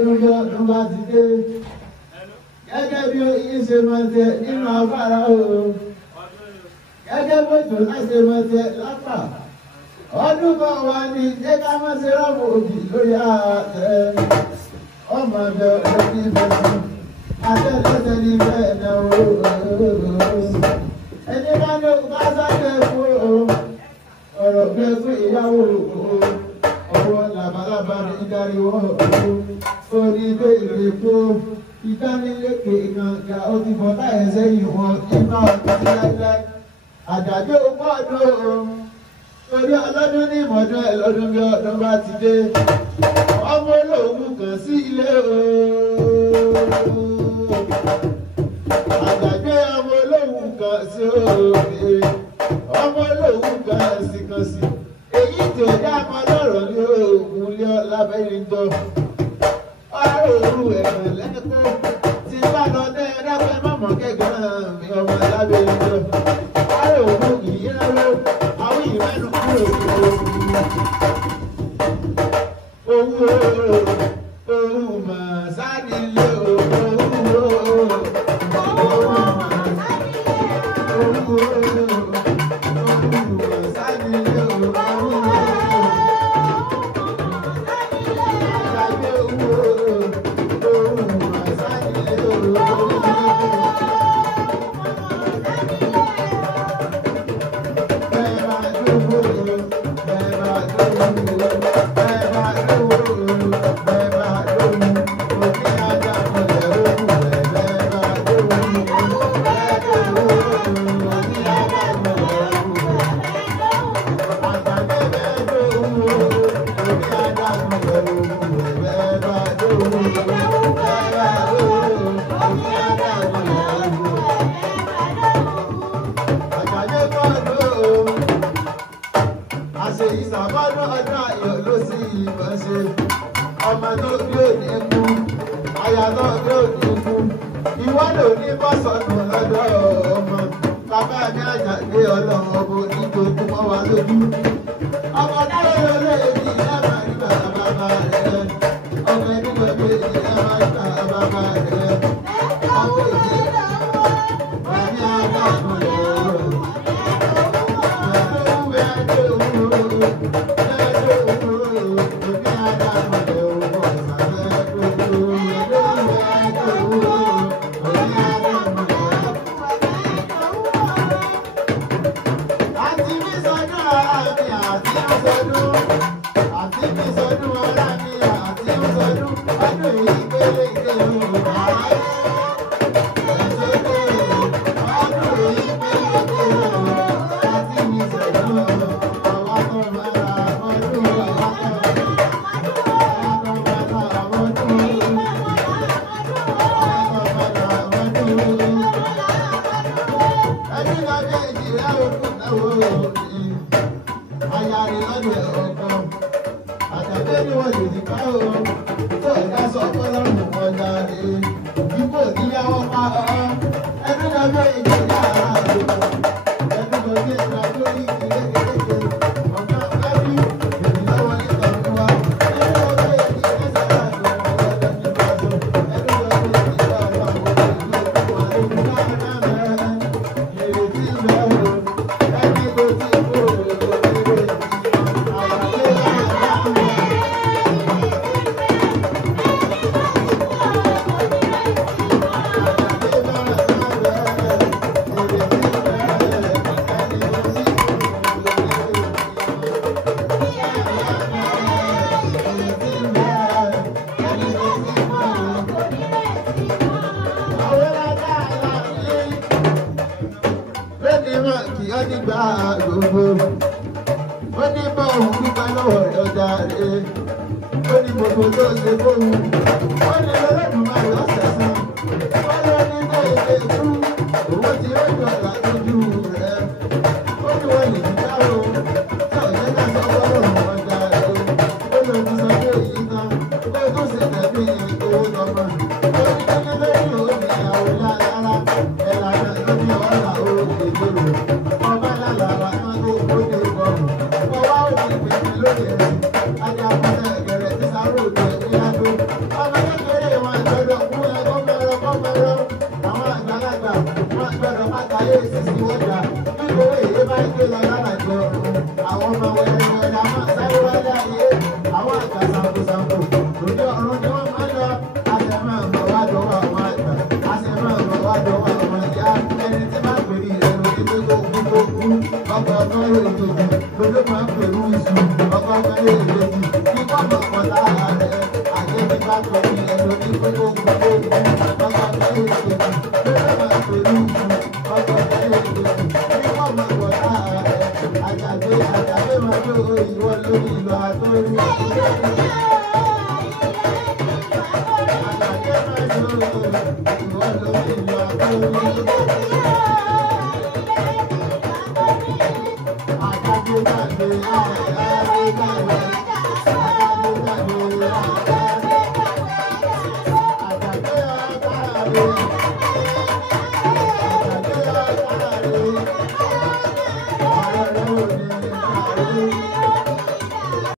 ọdún yọ ọdún bá ti dé gẹ́gẹ́ bí oyin ṣe máa tẹ nínú afárá o gẹ́gẹ́ bó tó láṣẹ máa tẹ lápá ọdún kan wà ní jẹ́ ká má ṣe rọ́ọ̀mù òbí lórí àtẹ ọmọ abẹ ọdún ní bẹ́ẹ̀ àtẹ̀lẹ́sẹ̀ ní bẹ́ẹ̀ náà o ẹni bá ní bá sáré fún o ọ̀rọ̀ bẹ́ẹ̀ fún ìyàwó o ọwọ́ làbálàbá ní darí wọ́n o orí ilé ìwé kó ìdánilẹ́kẹ̀ ìkànkà ó ti bọ̀ táyà sẹ́yìn wọn iná ọ̀tọ̀ láíláí àjàgbé ogún ọdún torí ọlọ́dún ní ìmọ̀dún ẹ̀ lọ́dún bí ọdún bá ti dé ọmọ olóògùn kan sí ilé àjàgbé ọmọ olóògùn kan sí òde ọmọ olóògùn kan sí èyí tí ó dá ọmọ lọ́rọ̀ ní oògùn lé lábẹ́rẹ́ jọ ọ̀rọ̀ òru ẹ̀rọ lẹ́kọ̀ọ́ tí bá lọ dé ẹ̀dáfẹ́ mọ̀mọ́ kẹ́gàn mi ọmọ lábẹ́rẹ́ jọ ọ̀rọ̀ òru ìyẹ́rọ àwọn ìmẹ́nu kúrò owó mà sáàdì lé ọmọ tó gbé òní kú aya tó gbé òní kú ìwọ ló ní bọ́sọ̀nù lọ́dọ̀ ọmọ bàbá mi àjàgbé ọlọ́run ọbọ nítorí mọ́ wa lójú ọmọ náà ló lè ní ìyá máa rí bàbá rẹ̀ ọmọ ẹni gbogbo ìyá máa rí bàbá rẹ̀ ọmọ ìdí ọmọ àgbà Ọmọ Thank you.